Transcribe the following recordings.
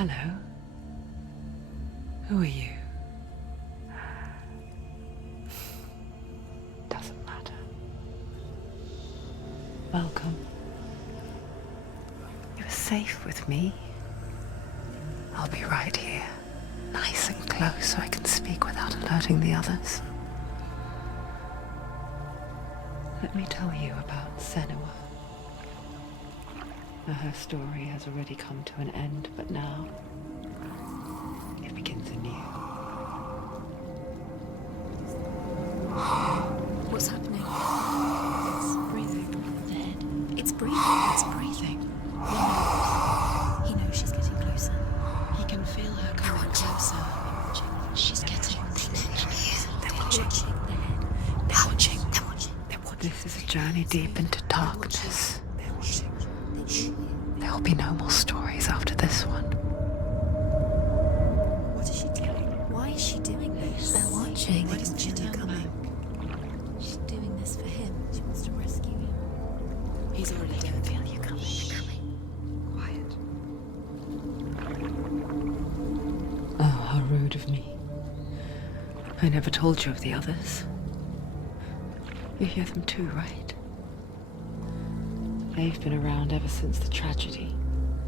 Hello. Who are you? Doesn't matter. Welcome. You're safe with me. I'll be right here, nice and close so I can speak without alerting the others. Let me tell you about Senua. Her story has already come to an end, but now it begins anew. What's happening? It's breathing. The head. It's breathing. It's breathing. He knows she's getting closer. He can feel her coming closer. She's getting closer. They're watching. The head. They're watching. They're watching. They're watching. This is a journey deep into darkness. They're watching. There will be no more stories after this one. What is she doing? Why is she doing this? They're watching. Why doesn't she turn back? She's doing this for him. She wants to rescue him. He's already dead. I feel you coming. Quiet. Oh, how rude of me. I never told you of the others. You hear them too, right? They've been around ever since the tragedy.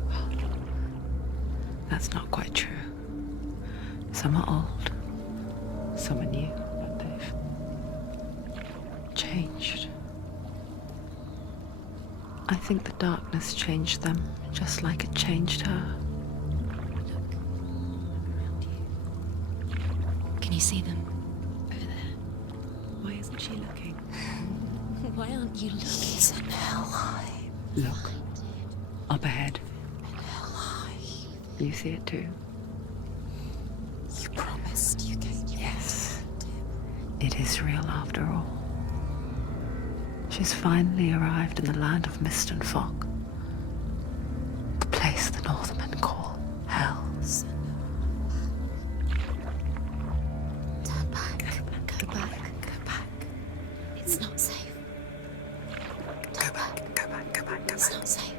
Well, that's not quite true. Some are old, some are new, but they've changed. I think the darkness changed them, just like it changed her. Look around you. Can you see them? Over there. Why isn't she looking? Why aren't you looking? He's in hell high. Look, up ahead. In hell high. You see it too? You promised you gave you. Yes. It is real after all. She's finally arrived in the land of mist and fog. The place the Northmen call hell. Turn back. Go back. Go back. It's not safe. Go back, go back, go back, go It's back. not safe.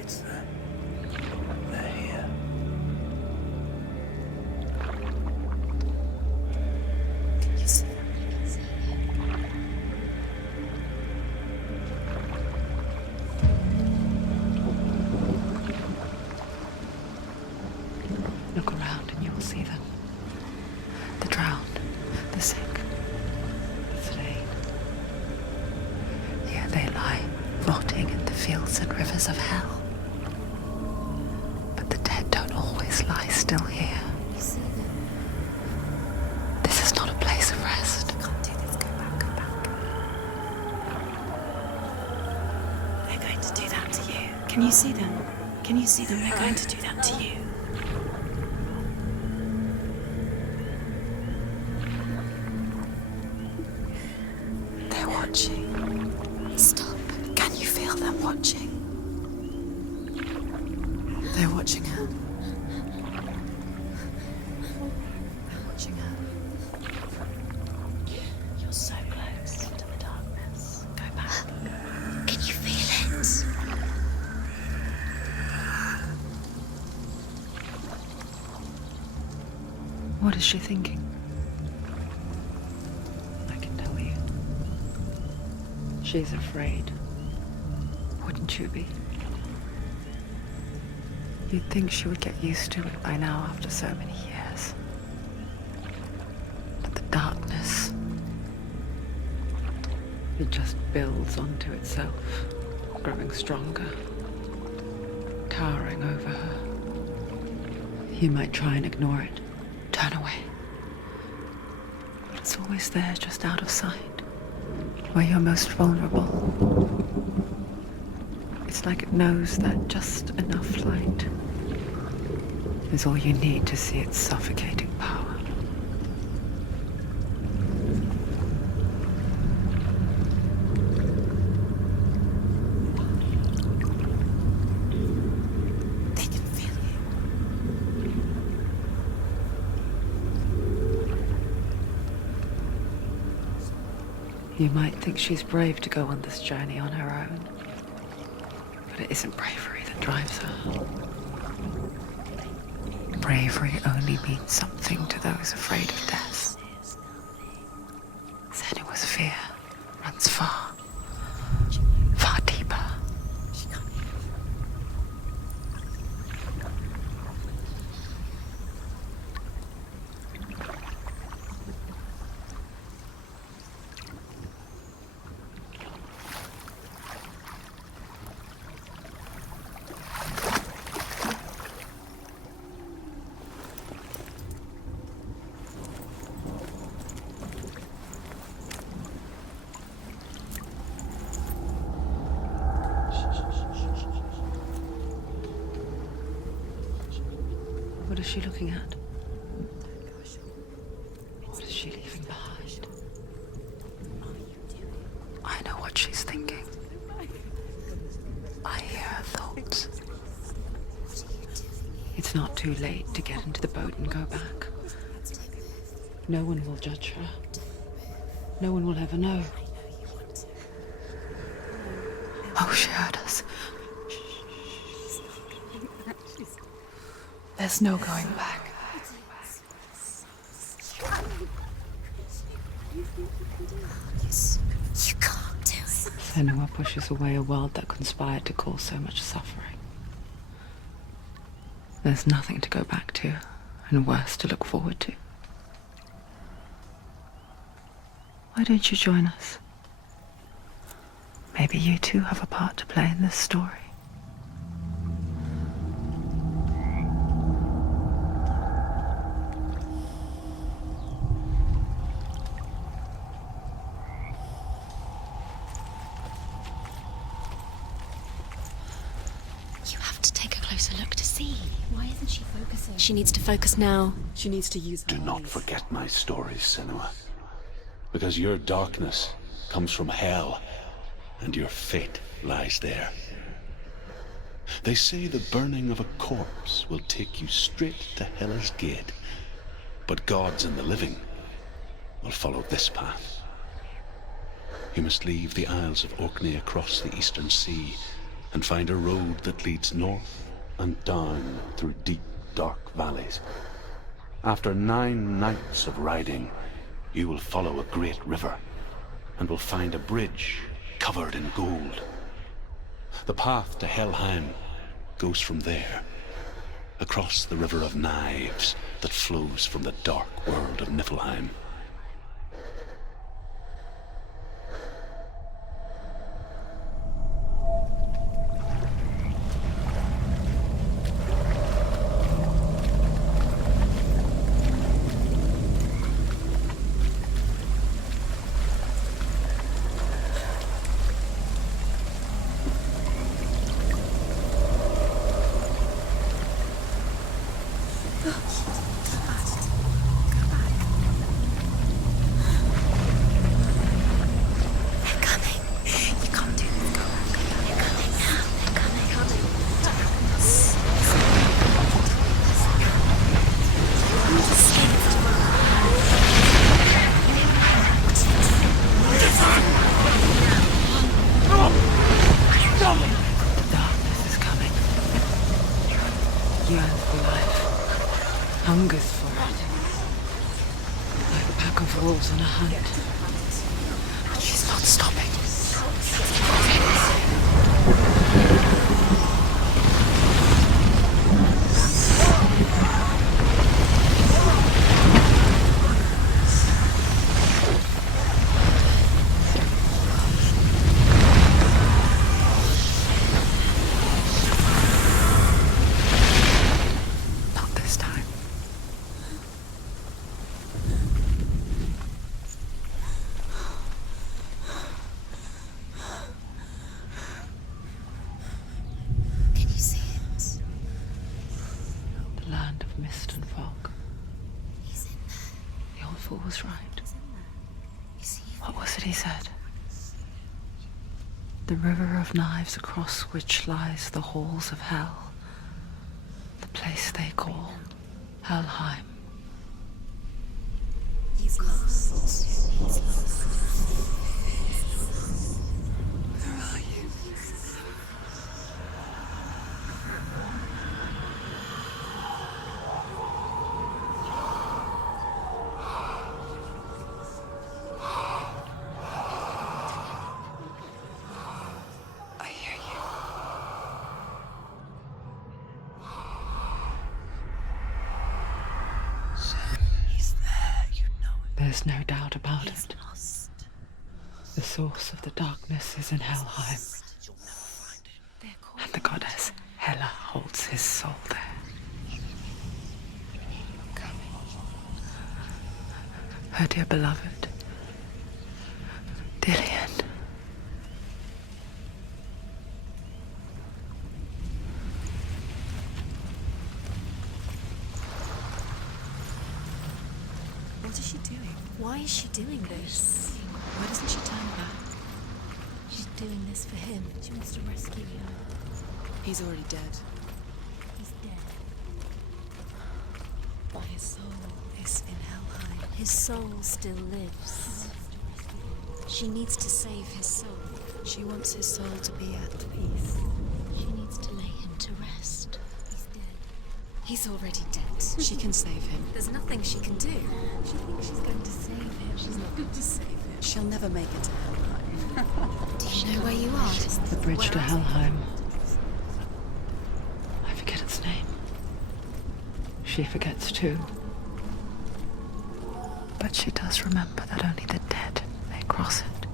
It's there. They're here. You see them? I can see it. Look around and you'll see them. The drowned, the sick, the slain. Here they lie, rotting in the fields and rivers of hell. But the dead don't always lie still here. You see them? This is not a place of rest. You can't do this. Go back. Go back. They're going to do that to you. Can you see them? Can you see them? They're going to do that to you. They're watching. Stop. Can you feel them watching? They're watching her. They're watching her. You're so close to the darkness. Go back. Can you feel it? What is she thinking? I can tell you. She's afraid. Wouldn't you be? You'd think she would get used to it by now after so many years. But the darkness, it just builds onto itself, growing stronger, towering over her. You might try and ignore it, turn away. But it's always there, just out of sight, where you're most vulnerable. It's like it knows that just enough light is all you need to see its suffocating power. They can feel you. You might think she's brave to go on this journey on her own, but it isn't bravery that drives her. bravery only means something to those afraid of death. Senua's fear runs far, far deeper. What is she looking at? What is she leaving behind? I know what she's thinking. I hear her thoughts. It's not too late to get into the boat and go back. No one will judge her. No one will ever know. Oh, she heard us. There's no going back. You can't do it. Senua pushes away a world that conspired to cause so much suffering. There's nothing to go back to, and worse to look forward to. Why don't you join us? Maybe you too have a part to play in this story. You have to take a closer look to see. Why isn't she focusing? She needs to focus now. She needs to use Do her not eyes. forget my stories, Senua. Because your darkness comes from hell, and your fate lies there. They say the burning of a corpse will take you straight to Hela's gate, but gods and the living will follow this path. You must leave the Isles of Orkney across the eastern sea and find a road that leads north and down through deep, dark valleys. After 9 nights of riding, you will follow a great river and will find a bridge covered in gold. The path to Helheim goes from there, across the river of knives that flows from the dark world of Niflheim. Darkness is coming. Yearns for life. Hungers for it. Like a pack of wolves on a hunt. But she's not stopping. Not this time. Can you see it? The land of mist and fog. He's in there. The old fool was right. He's in there. You see? What was it he said? The river of knives across which lies the halls of hell. The place they call Helheim. He's lost. He's lost. Where are you? There's no doubt about He's it. lost. The source of the darkness is in Helheim, They're called and the goddess Hela holds his soul there. Her dear beloved, Dillian. What is she doing? Why is she doing this? Why doesn't she turn back? She's doing this for him. She wants to rescue him. He's already dead. He's dead. But his soul is in Helheim. His soul still lives. She needs to save his soul. She wants his soul to be at peace. She needs to lay him to rest. He's dead. He's already dead. She can save him. There's nothing she can do. She thinks she's going to save him. She's not going to save him. She'll never make it to Helheim. Do you know where you are? The bridge to Helheim. I forget its name. She forgets too. But she does remember that only the dead may cross it.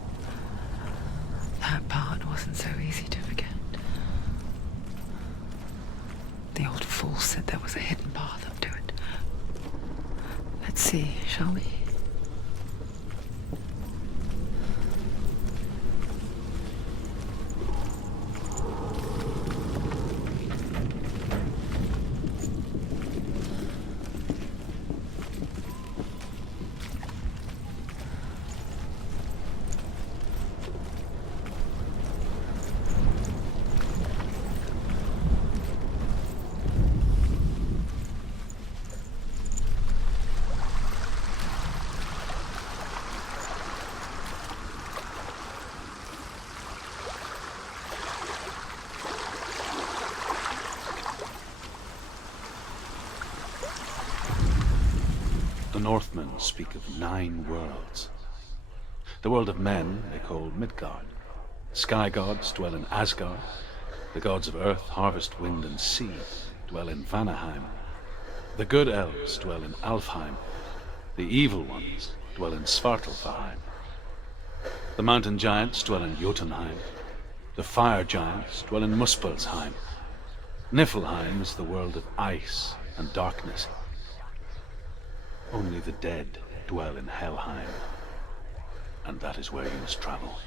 That part wasn't so easy to forget. The old fool said there was a hidden path up to it. Let's see, shall we? The Northmen speak of 9 worlds. The world of men they call Midgard. Sky gods dwell in Asgard. The gods of earth, harvest, wind, and sea dwell in Vanaheim. The good elves dwell in Alfheim. The evil ones dwell in Svartalfheim. The mountain giants dwell in Jotunheim. The fire giants dwell in Muspelheim. Niflheim is the world of ice and darkness. Only the dead dwell in Helheim, and that is where you must travel.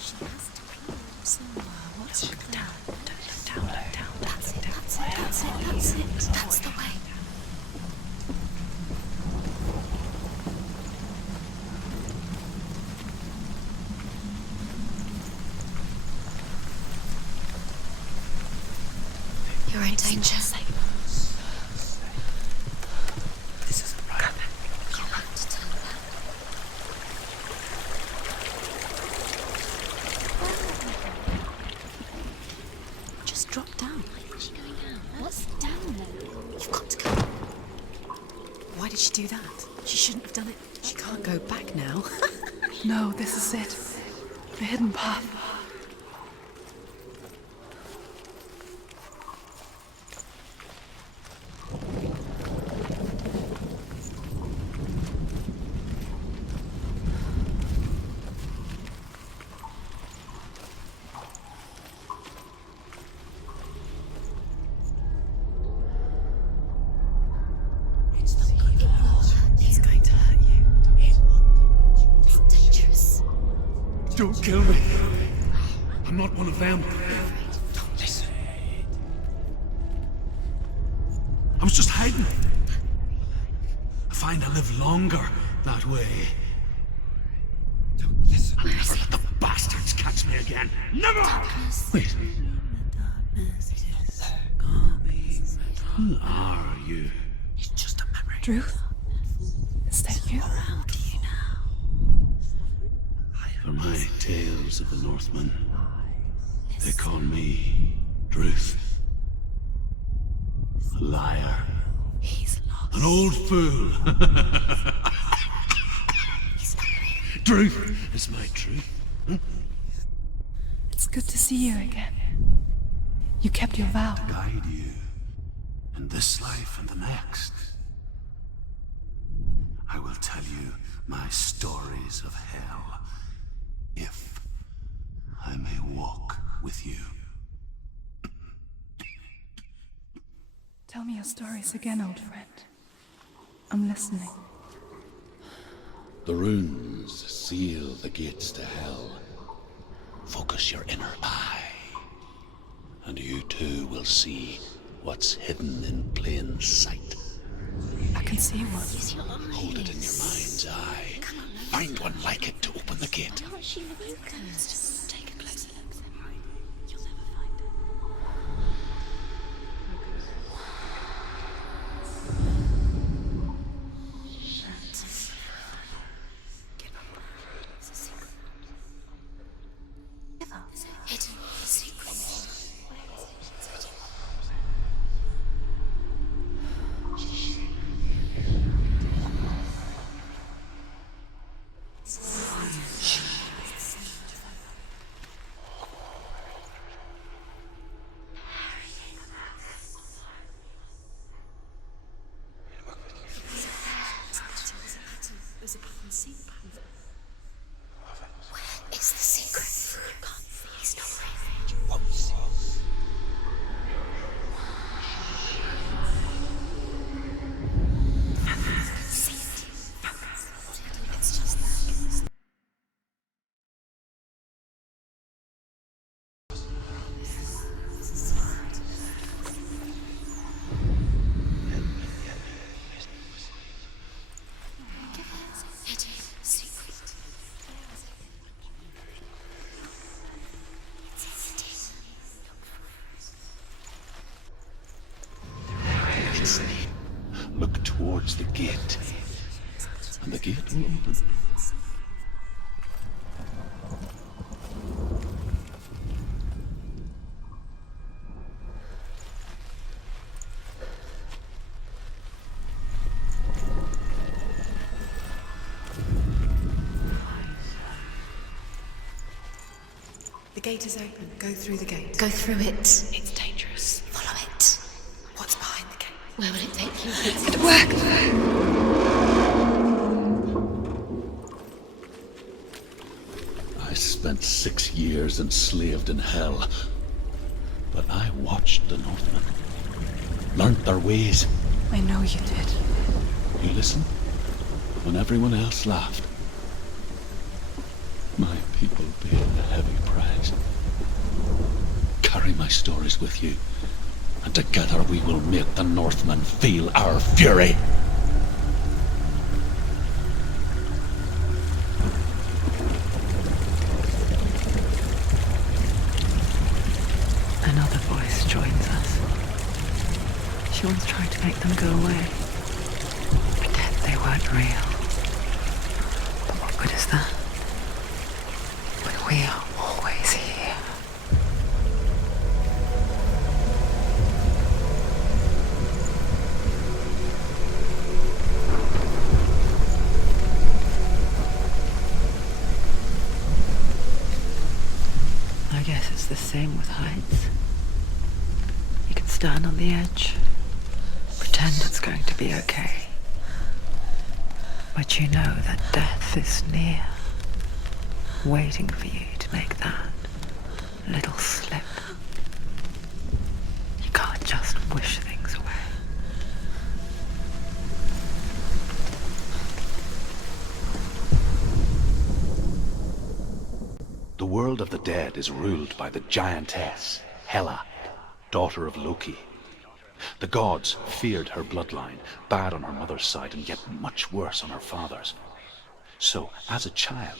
She has to be somewhere. What's she down? Down. That's it. That's the way. You're in danger. This isn't right. You have to turn back. Just drop down. Why is she going down? What's down there? You've got to go. Why did she do that? She shouldn't have done it. She can't go back now. No, this is it. The hidden path. It's going to hurt you. It's dangerous. Don't kill me. I'm not one of them. Don't listen. I was just hiding. I find I live longer that way. Don't listen. I'll never let the bastards catch me again. Never! Wait. Who are you? It's just a memory. Druth? Is that you? How do you know? For my tales of the Northmen, they call me Druth. A liar. He's lost. An old fool. He's not real. Truth is my truth. It's good to see you again. You kept your vow. Guide you in this life and the next. I will tell you my stories of hell, if I may walk with you. Tell me your stories again, old friend. I'm listening. The runes seal the gates to hell. Focus your inner eye, and you too will see what's hidden in plain sight. I can see one. Use your eyes. Hold it in your mind's eye. Come on, look. Find one like it to open the gate. Aren't she you can just take a closer look. You'll never find it. Give up. It's a secret. Give up. Hidden secret. Where is it? There's a button. See the button. Where is the secret? You can't see. He's not real. You won't see. See it. It's just that. Hidden secret. Its name. Look towards the gate, and the gate will open. The gate is open. Go through the gate. Go through it. It's dangerous. Follow it. What's behind the gate? Where will it take you? It worked! I spent 6 years enslaved in hell, but I watched the Northmen, learnt their ways. I know you did. You listened when everyone else laughed. My people paid a heavy price. Carry my stories with you, and together we will make the Northmen feel our fury. Another voice joins us. She once tried to make them go away. Pretend they weren't real. But what good is that? When we are always here. I guess it's the same with heights. You can stand on the edge, pretend it's going to be okay. But you know that death is near, waiting for you to make that little slip. You can't just wish things away. The world of the dead is ruled by the giantess, Hela, daughter of Loki. The gods feared her bloodline, bad on her mother's side and yet much worse on her father's. So, as a child,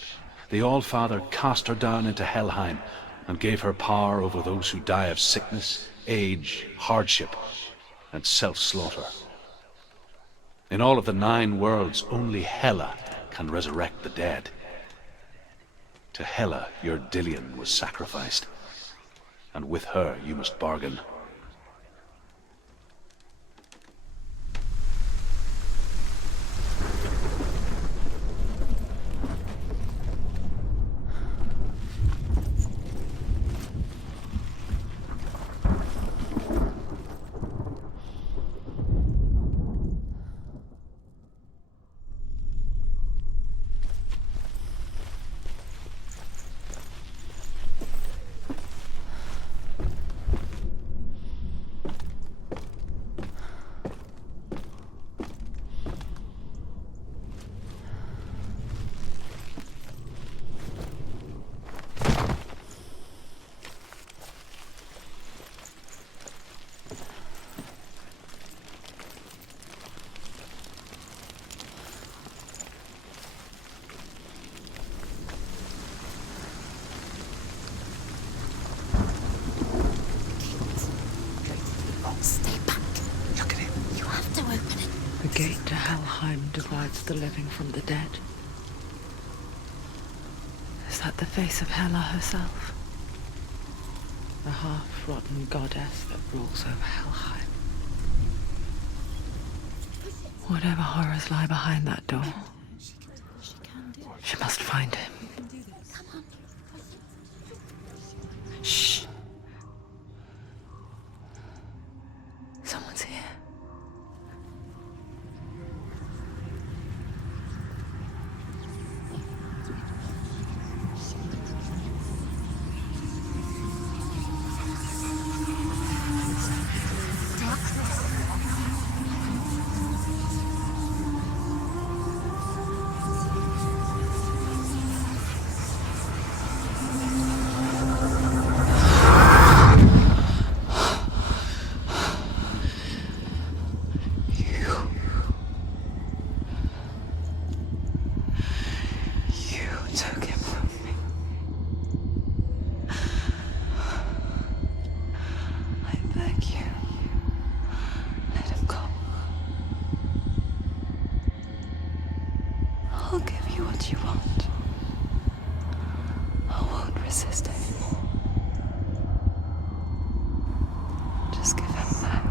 the All-Father cast her down into Helheim and gave her power over those who die of sickness, age, hardship, and self-slaughter. In all of the 9 worlds, only Hela can resurrect the dead. To Hela, your Dillion was sacrificed, and with her you must bargain. The gate to Helheim divides the living from the dead. Is that the face of Hela herself? The half-rotten goddess that rules over Helheim. Whatever horrors lie behind that door, she must find him. Shh. Someone's here. I'll give you what you want. I won't resist anymore. Just give him back.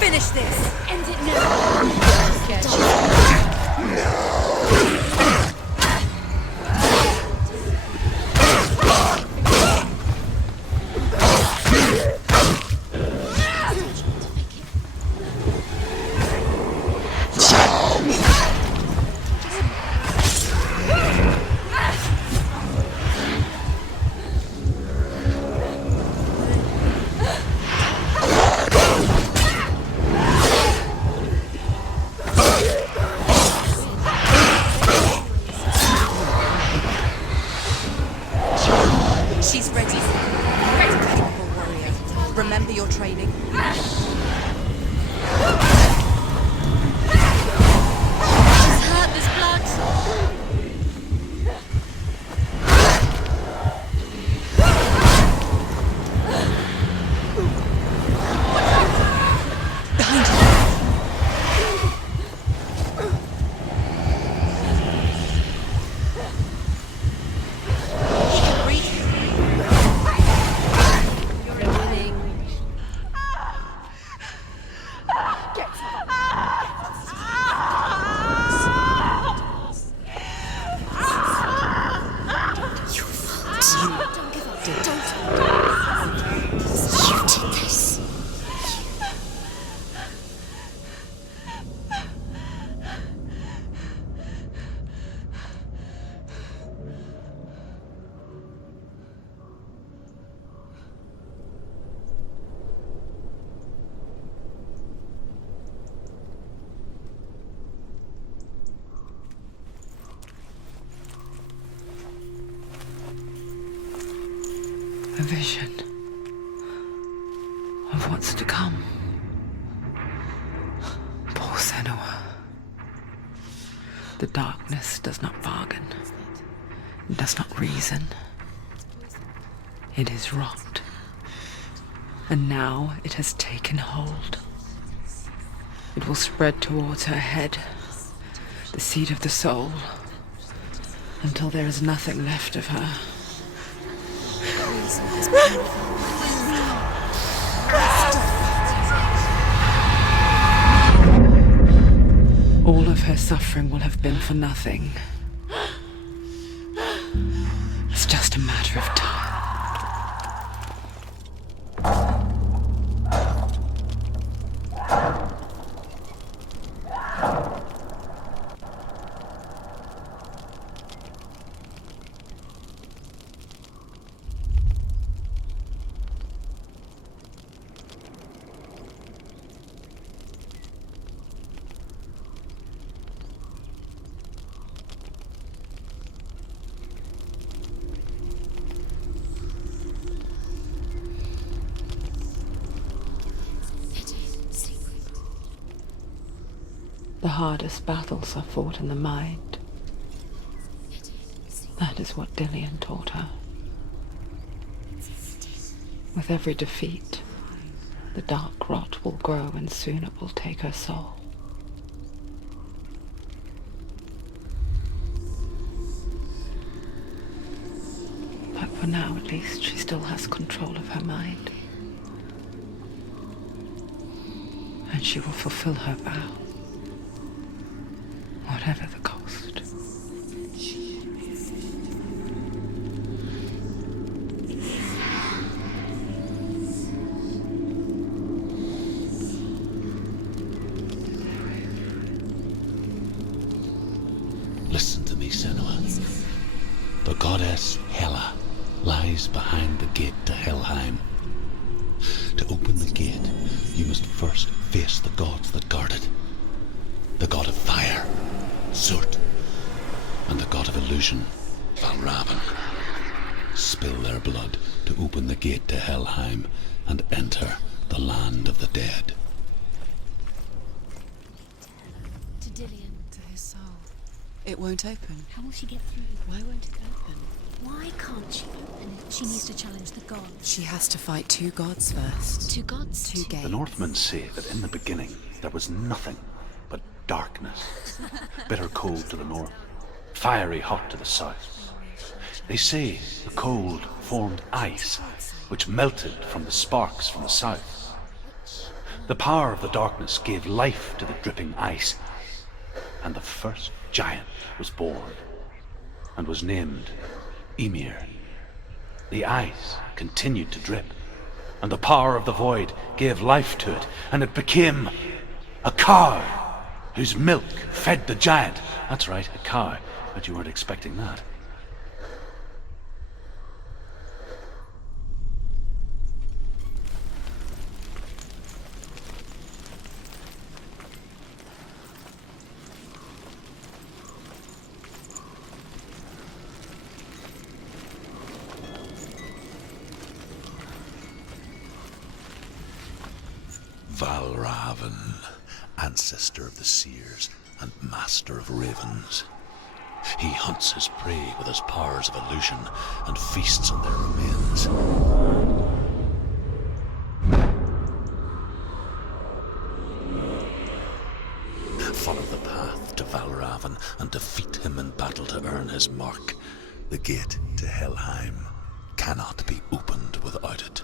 Finish this! End it now! She's ready. Ready, powerful warrior. Remember your training. She's hurt, there's blood. Behind you. A vision of what's to come. Poor Senua. The darkness does not bargain. It does not reason. It is rot. And now it has taken hold. It will spread towards her head, the seat of the soul, until there is nothing left of her. All of her suffering will have been for nothing. It's just a matter of time. The hardest battles are fought in the mind. That is what Dillian taught her. With every defeat, the dark rot will grow and soon it will take her soul. But for now, at least, she still has control of her mind. And she will fulfill her vow, whatever the cost. Listen to me, Senua. The goddess Hela lies behind the gate to Helheim. To open the gate, you must first face the gods that guard it. The god of fire, Surt, and the god of illusion, Valravan. Spill their blood to open the gate to Helheim and enter the land of the dead. To Dillian. To his soul. It won't open. How will she get through? Why won't it open? Why can't she open it? She needs to challenge the gods. She has to fight 2 gods first. 2 gods? 2 gates. The Northmen say that in the beginning there was nothing but darkness. Bitter cold to the north, fiery hot to the south. They say the cold formed ice, which melted from the sparks from the south. The power of the darkness gave life to the dripping ice, and the first giant was born, and was named Ymir. The ice continued to drip, and the power of the void gave life to it, and it became a cow whose milk fed the giant. That's right, a cow. Bet you weren't expecting that. Valravan, ancestor of the seers and master of ravens. He hunts his prey with his powers of illusion and feasts on their remains. Follow the path to Valravan and defeat him in battle to earn his mark. The gate to Helheim cannot be opened without it.